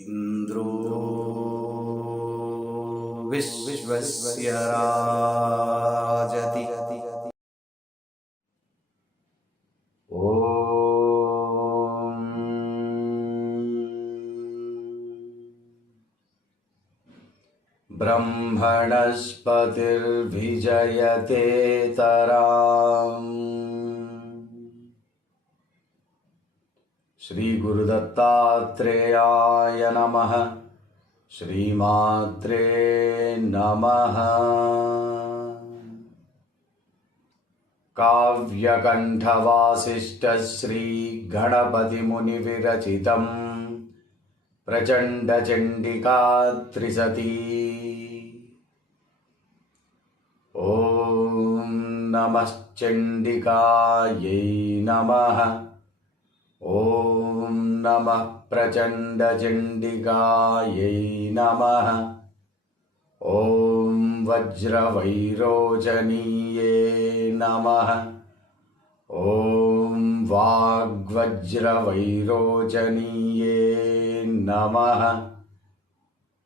इन्द्रो विश्वस्य राजति। ब्रह्मणस्पतिर्विजयते तराम्। श्री गुरुदत्तात्रेयाय नमः। श्रीमात्रे नमः। काव्यकण्ठवासिष्ठ श्री गणपतिमुनिविरचितं प्रचण्डचण्डिका त्रिसती। ॐ नमश्चण्डिकायै नमः। ॐ नमः प्रचण्डचण्डिकायै नमः। ॐ वज्रवैरोचनीये नमः। ॐ वाग्वज्रवैरोचनीये नमः।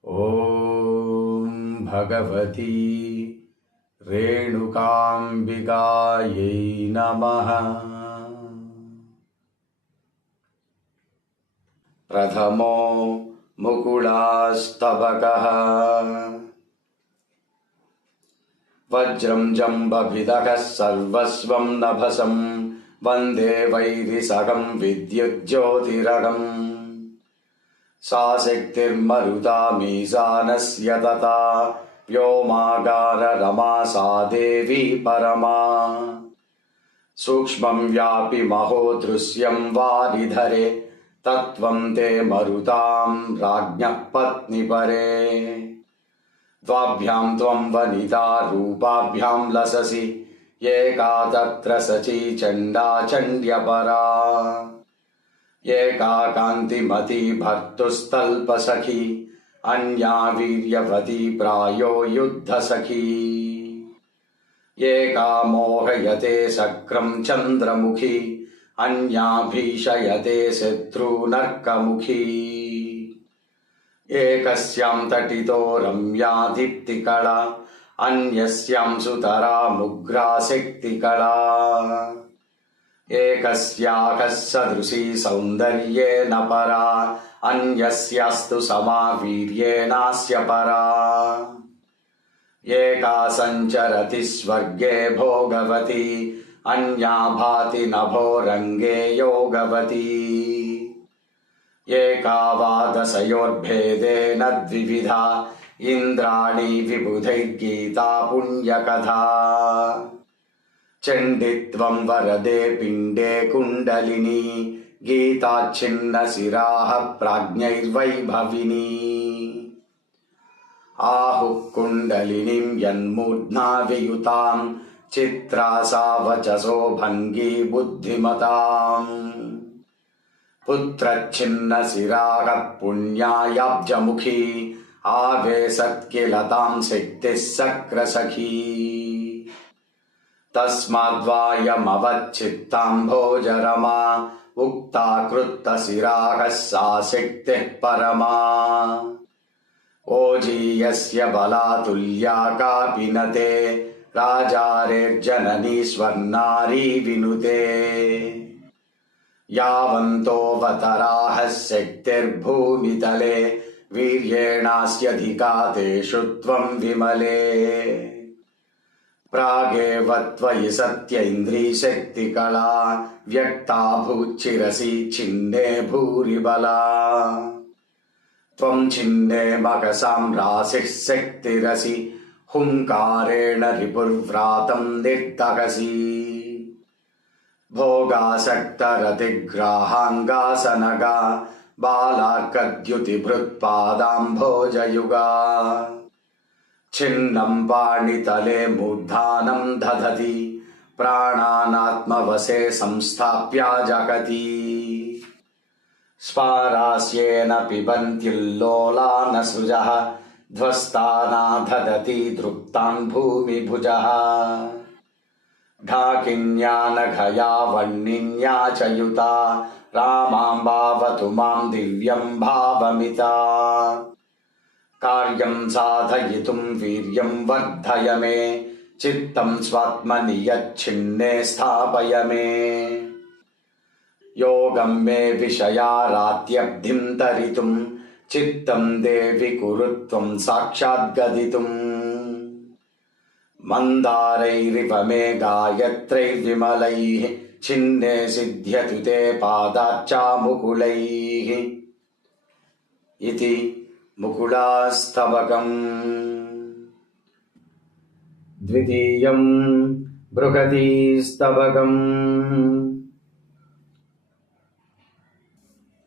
ॐ भगवती रेणुकाम्बिकायै नमः। प्रथमो मुकुलास्तबकः। वज्रं जम्बभिदः सर्वस्वं नभसं वन्दे वैरिसहं विद्युज्योतिरगम्। सा शक्तिर्मरुतामीशानस्य तथा व्योमागाररमा सा देवी परमा। सूक्ष्मं व्यापि महोदृश्यं वारिधरे तत्त्वं ते मरुतां राज्ञः पत्नीपरे। द्वाभ्यां त्वं वनिता रूपाभ्यां लससि एका तत्र सची चण्डा चण्ड्यपरा। एका कान्तिमती भर्तुस्तल्पसखी अन्या वीर्यवती प्रायो युद्धसखी। एका मोहयते शक्रं चन्द्रमुखी अन्या भीषयते शत्रूनर्कमुखी। एकस्यां तटितो रम्या दीप्तिकला अन्यस्यां सुतरा मुग्रा शक्तिकला। एकस्याः सदृशी सौन्दर्येण परा अन्यस्यास्तु समा वीर्येणास्य परा। एका सञ्चरति स्वर्गे भोगवती अन्या भाति नभोरङ्गे योगवती। एका वादशयोर्भेदेन द्विविधा इन्द्राणी विबुधैर्गीता पुण्यकथा। चण्डित्वं वरदे पिण्डे कुण्डलिनी गीताच्छिन्नशिराः प्राज्ञैर्वैभविनी। आहुः कुण्डलिनीं यन्मूर्ध्ना वियुतां चित्रा सा वचसो भङ्गी बुद्धिमताम्। पुत्रच्छिन्नशिराः पुण्यायाब्जमुखी आवेशत् किल तां शक्तिः शक्रसखी। तस्माद्वायमवच्चित्ताम्भोजरमा उक्ता कृत्तशिराः सा शक्तिः परमा। ओजीयस्य बलातुल्या कापि न ते राजारेर्जननी स्वर्णारी विनुते। यावन्तोऽवतराः शक्तिर्भूमितले वीर्येणास्यधिका तेषु त्वं विमले। प्रागेव त्वयि सत्यैन्द्रियशक्तिकला व्यक्ता भूच्चिरसि छिन्ने भूरिबला। त्वं छिन्ने मकसां राशिः शक्तिरसि हुङ्कारेण रिपुर्व्रातं निर्दहसि। भोगासक्तरतिग्राहाङ्गासनगा बालार्कद्युतिभृत्पादाम्भोजयुगा। छिन्नं पाणितले मूर्धानं दधति प्राणानात्मवशे संस्थाप्या जगति। स्वारास्येन पिबन्त्युल्लोलानसृजः ध्वस्ताना दधति दृप्तान् भूमिभुजः। ढाकिन्या नखया वह्निन्या च युता रामाम्बावतु मां दिव्यं भावमिता। कार्यं साधयितुं वीर्यं वर्धय मे चित्तं स्वात्मनि यच्छिन्ने स्थापय मे। योगं मे विषयारात्यब्धिं तरितुं चित्तं देवि कुरु त्वं साक्षाद्गदितुम्। मन्दारैरिव मे गायत्रैर्विमलैः छिन्ने सिद्ध्यतु ते पादार्चामुकुलैः। इति मुकुलास्तवकम्। द्वितीयं बृहतीस्तवकम्।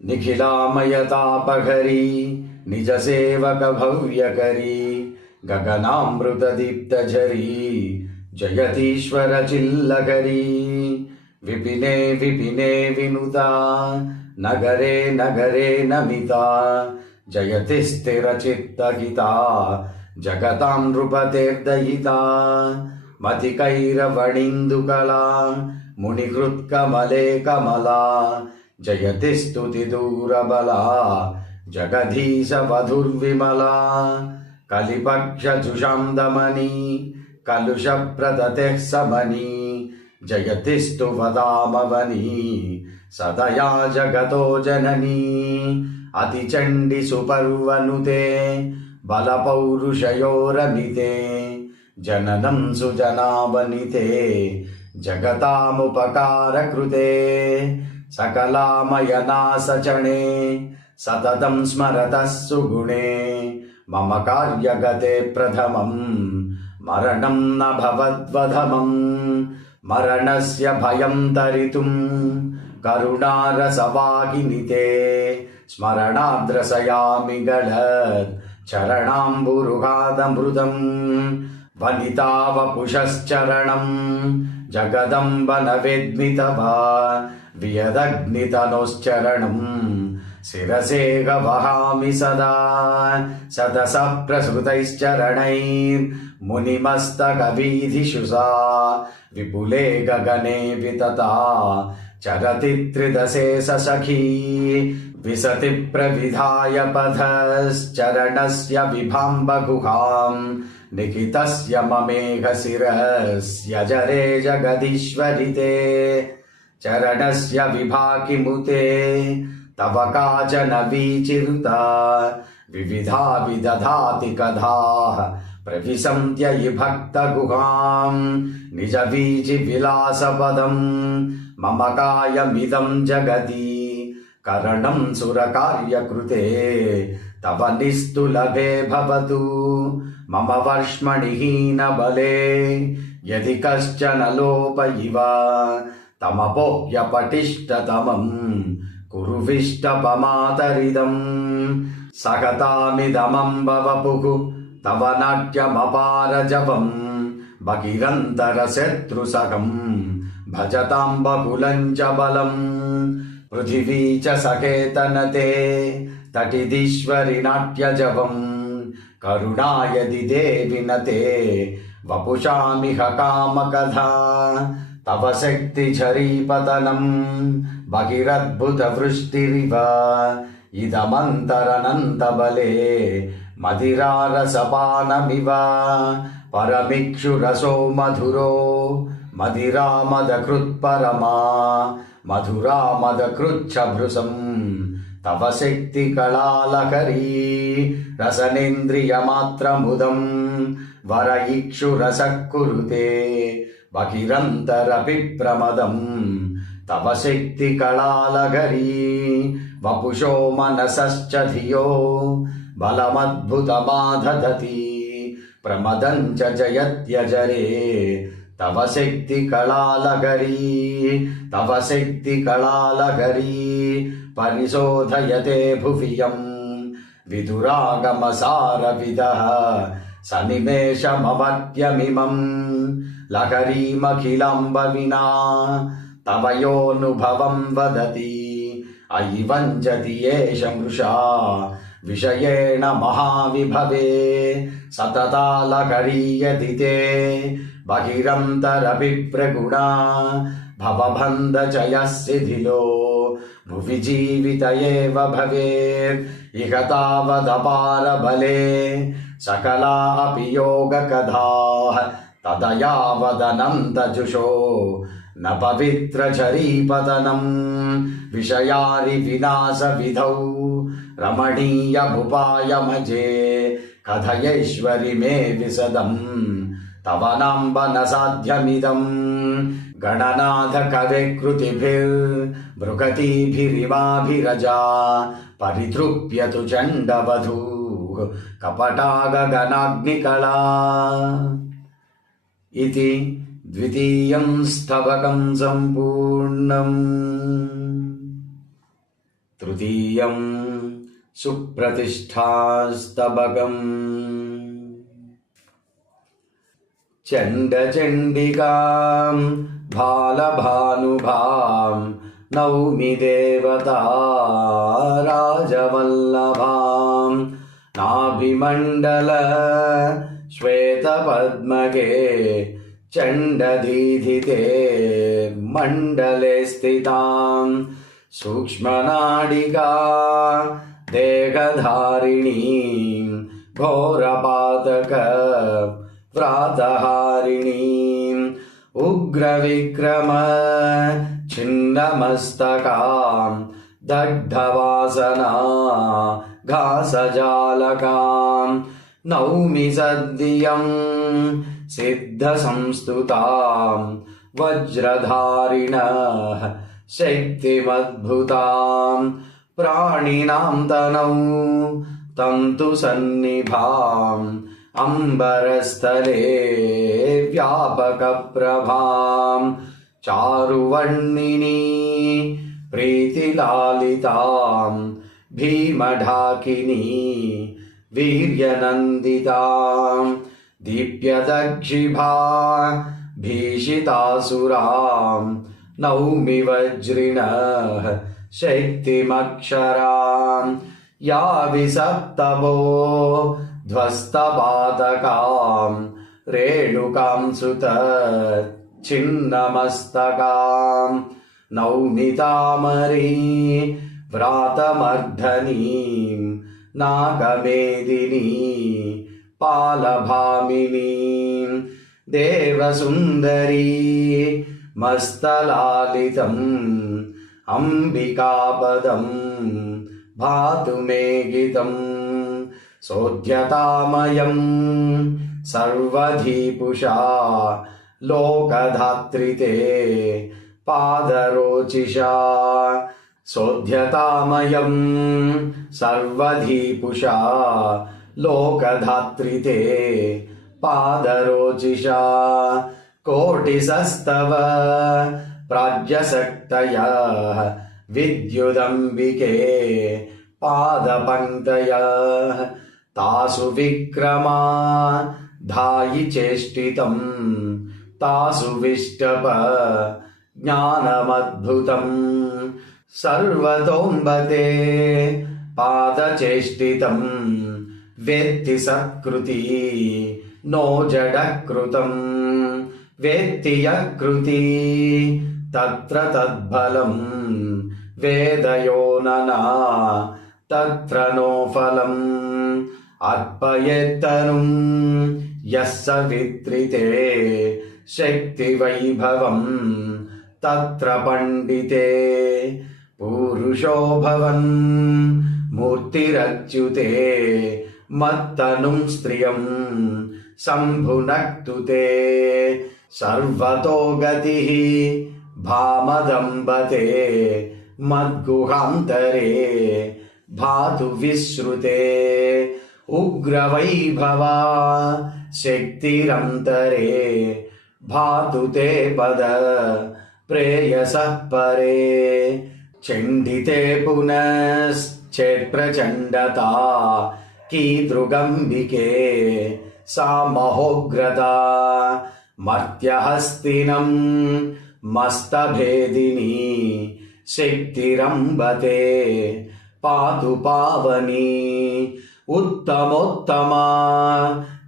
निखिलामयतापहरी निजसेवकभव्यकरी गगनामृतदीप्तझरी जयतीश्वरचिल्लकरी। विपिने विपिने विनुता नगरे नगरे नमिता जयति स्थिरचित्तहिता जगतां नृपतेर्दयिता। मतिकैरवणीन्दुकला मुनिहृत्कमले कमला जयति स्तुतिदूरबला जगदीशवधुर्विमला। कलिपक्षजुषां दमनी कलुषप्रदतेः समनी जयति स्तुवदामवनी सदया जगतो जननी। अतिचण्डि सुपर्वनुते बलपौरुषयोरमिते जननं सुजनावनिते जगतामुपकारकृते। सकलामयनासचणे सततं स्मरतः सुगुणे मम कार्यगते प्रथमं मरणं न भवद्वधमम्। मरणस्य भयं तरितुं करुणारसवाहिनिते स्मरणाद्रसयामि गलत् चरणाम्बुरुहादमृतम्। वनिता वपुषश्चरणं जगदम्ब न वेद्मि तव वियदग्नितनोश्चरणं शिरसेह वहामि सदा। सतसः प्रसृतैश्चरणैर्मुनिमस्तकवीधिषु सा विपुले गगने वितता चरति त्रिदशेष सखी। विशति प्रविधाय पथश्चरणस्य विभाम्बगुहां निखितस्य ममेघ शिरस्य जरे जगदीश्वरिते। चरणस्य विभाकिमुते तव काचन वीचिरुता विविधा विदधाति कधाः प्रविशन्त्ययि भक्तगुहां निजवीचि विलासपदं। मम कायमिदं जगति करणं सुरकार्यकृते तव निस्तुलभे भवतु। मम वर्ष्मणि हीनबले यदि कश्चन लोप इव तमपोह्यपटिष्टतमं कुरु विष्टपमातरिदम्। सहतामिदमम्ब वपुः तव नाट्यमपारजवम् भगिरन्तरशत्रुसखं भजतां बहुलं च बलम्। पृथिवी च सकेतनते तटिदीश्वरि नाट्यजवम् करुणाय दिदेवि न ते वपुषामिह कामकथा। तव शक्तिझरीपतनं बहिरद्भुतवृष्टिरिव इदमन्तरनन्तबले मदिरारसपानमिव। परमिक्षुरसो मधुरो मदिरामदकृत्परमा मधुरा मदकृच्छभृशं तव शक्तिकलालकरी। रसनेन्द्रियमात्रमुदं वरईक्षुरसः कुरुते बहिरन्तरपि प्रमदं तव शक्तिकलालकरी। वपुषो मनसश्च धियो बलमद्भुतमादधति प्रमदं च जयत्यजरे तव शक्तिकलालकरी। तव शक्तिकलालकरी परिशोधयते भुवियं विदुरागमसारविदः सनिमेषमवत्यमिमं। लहरीमखिलाम्ब विना तव योऽनुभवं वदति अयि वञ्चति एष मृषा विषयेण महाविभवे। सतता लहरीयति ते बहिरन्तरभिप्रगुणा भवबन्धचयः शिथिलो भुवि जीवित एव भवेत् इह तावदपारबले सकलापि योगकथाः तदयावदनन्तजुषो न पवित्रचरीपतनम् विषयारि विनाशविधौ रमणीयमुपायमजे कथयैश्वरि मे विशदम् तव नाम्ब न साध्यमिदम् गणनाथ कविकृतिभिर्बृहतीभिरिवाभिरजा परितृप्यतु चण्डवधूः कपटागगनाग्निकला इति द्वितीयं स्तवकं सम्पूर्णम्। तृतीयं सुप्रतिष्ठास्तवकम्। चण्डचण्डिकां भालभानुभां नौमि देवता राजवल्लभां नाभिमण्डल श्वेतपद्मके चण्डदीधिते मण्डले स्थितां सूक्ष्मनाडिका देहधारिणीं घोरपातक व्रातहारिणीं उग्रविक्रम छिन्नमस्तकां दग्धवासना घासजालकां नौमि सद्यं सिद्धसंस्तुतां वज्रधारिणः शक्तिमद्भुतां प्राणिनां तनौ तन्तुसन्निभाम् अम्बरस्थले व्यापकप्रभां चारुवर्णिनी प्रीतिलालितां भीमढाकिनी वीर्यनन्दितां दीप्यदक्षिभा भीषितासुरां नौमि वज्रिणः शक्तिमक्षरां या विसप्तवो ध्वस्तपातकां रेणुकां सुत छिन्नमस्तकां नौमि तामरी व्रातमर्धनीं नागमेदिनी पालभामिनीं देवसुन्दरी मस्तलालितम् अम्बिकापदं भातु मे गितम् सोऽध्यतामयं सर्वधीपुषा लोकधात्रिते पादरोचिषा सोऽध्यतामयं सर्वधीपुषा लोकधात्रिते पादरोचिषा कोटिसस्तव प्राज्यशक्तयः विद्युदम्बिके पादपङ्क्तयः तासु विक्रमा धायि चेष्टितं तासु विष्टप ज्ञानमद्भुतं सर्वतोऽम्बते पादचेष्टितं वेत्ति सत्कृती नो जडकृतं वेत्ति यकृती तत्र तद्फलं वेदयो नना तत्र नो फलम् अर्पयेत्तनुं यः सवित्रिते शक्तिवैभवं तत्र पण्डिते पूरुषो भवन् मूर्तिरच्युते मत्तनुं स्त्रियं शम्भुनक्तु ते सर्वतो गतिः भामदम्बते मद्गुहान्तरे भातु विश्रुते उग्रवैभवा शक्तिरन्तरे भातु ते पद प्रेयसः परे चण्डिते पुनश्चेत्प्रचण्डता कीदृगम्बिके सा महोग्रता मर्त्यहस्तिनं मस्तभेदिनी शक्तिरम्बते पातु पावनी उत्तमोत्तमा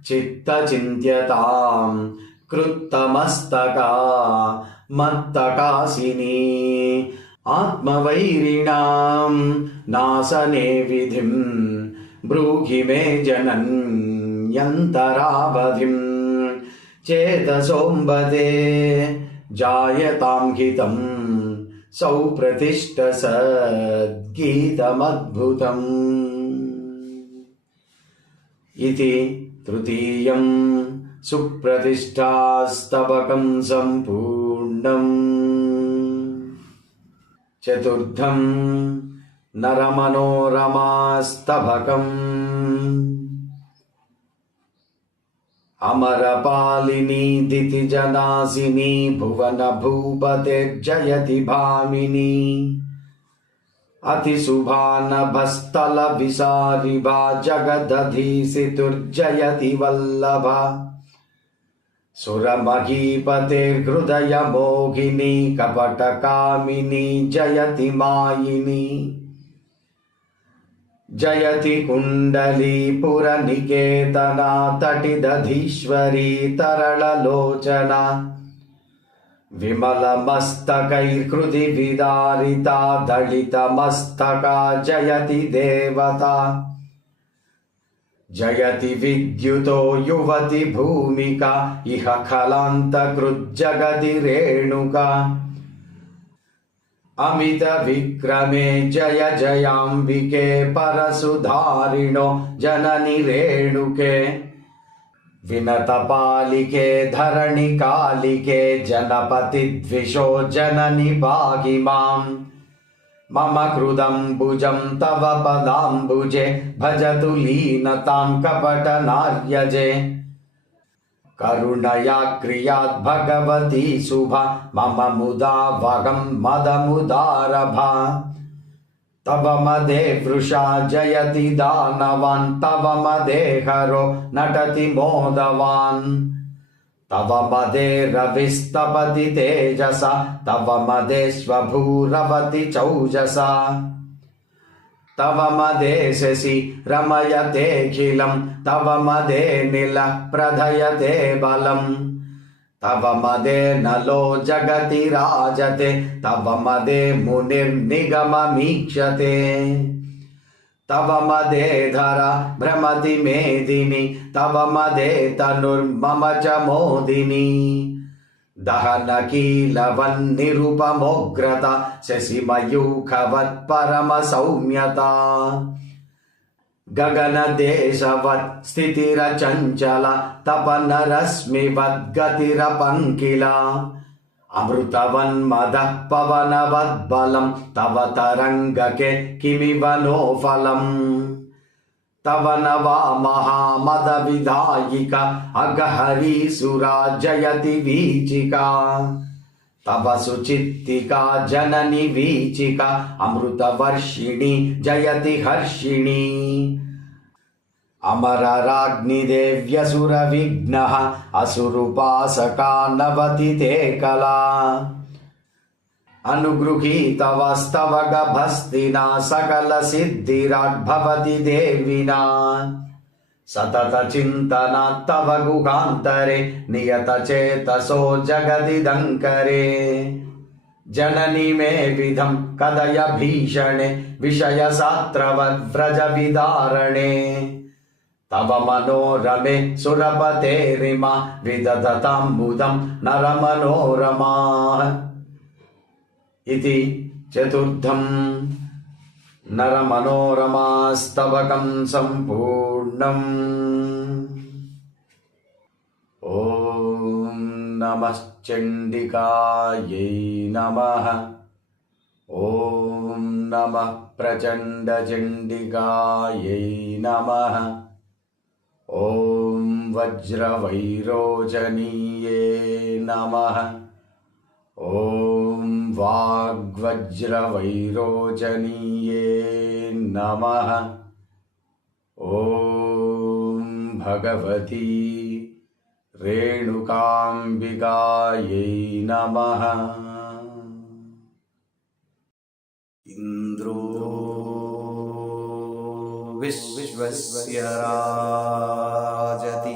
चित्तचिन्त्यतां कृत्तमस्तका मत्तकासिनी आत्मवैरिणां नाशने विधिं ब्रूहि मे जनन्यन्तरावधिं चेतसोऽम्बते जायतां हितं सौप्रतिष्ठ सद्गीतमद्भुतम् इति तृतीयं सुप्रतिष्ठास्तवकं सम्पूर्णम्। चतुर्थं नरमनोरमास्तवकम्। अमरपालिनी दितिजनासिनी भुवनभूपतिर्जयति भामिनी अतिशुभानभस्थलविसारिभा जगदधीसितुर्जयति वल्लभा सुरमहीपतिर्हृदयमोहिनी कपटकामिनी जयति मायिनी जयति कुण्डलीपुरनिकेतना तटिदधीश्वरी तरललोचना विमलमस्तकैर्हृदि विदारिता दलितमस्तका जयति देवता जयति विद्युतो युवति भूमिका इह खलान्तकृज्जगति रेणुका अमित विक्रमे जय जयाम्बिके परसुधारिणो जननि रेणुके विनतपालिके धरणिकालिके जनपतिद्विषो जननि पाहि माम् मम कृदम्बुजं तव पदाम्बुजे भजतु लीनतां कपटनार्यजे करुणया क्रियात् भगवती शुभा मम मुदा वगं मदमुदारभा तव मदे वृषा जयति दानवान् तव मदे हरो नटति मोदवान् तव मदे रविस्तपति तेजसा तव मदे स्वभूरवति चौजसा तव मदे शशि रमयतेऽखिलं तव मदे नीलः प्रधयते बलम् तव मदे नलो जगति राजते तव मदे मुनिर्निगममीक्षते तव मदे धरा भ्रमति मेदिनी तव मदे तनुर्मम च मोदिनी दहनकीलवन्निरुपमोग्रता शशिमयूखवत्परमसौम्यता गगनदेशवत् स्थितिरचञ्चला तपनरश्मिवद्गतिरपङ्किला अमृतवन्मदः पवनवद्बलं तव तरङ्गके किमिव नो फलम् तव नवा महामदविधायिका अगहरीसुरा जयति वीचिका तव सुचित्तिका जननि वीचिका अमृतवर्षिणी जयति हर्षिणी अमरराग्निदेव्यसुरविघ्नः असुरुपासका नवति ते कला अनुगृहीतवस्तव गभस्तिना सकलसिद्धिराड्भवति देविना सततचिन्तना तव गुहान्तरे नियतचेतसो जगदिदङ्करे जननि मे विधं कदय भीषणे विषयसात्रवद्व्रजविदारणे तव मनोरमे सुरपतेरिमा विदधतां मुदं नरमनोरमा इति चतुर्थं नरमनोरमास्तवकं सम्पूर्णम्। ॐ नमश्चण्डिकायै नमः। ॐ नमः प्रचण्डचण्डिकायै नमः। ॐ वज्रवैरोचनीये नमः। ॐ वाग्वज्रवैरोचनीये नमः। ॐ भगवती रेणुकाम्बिकायै नमः। इन्द्रो विश्वस्य राजति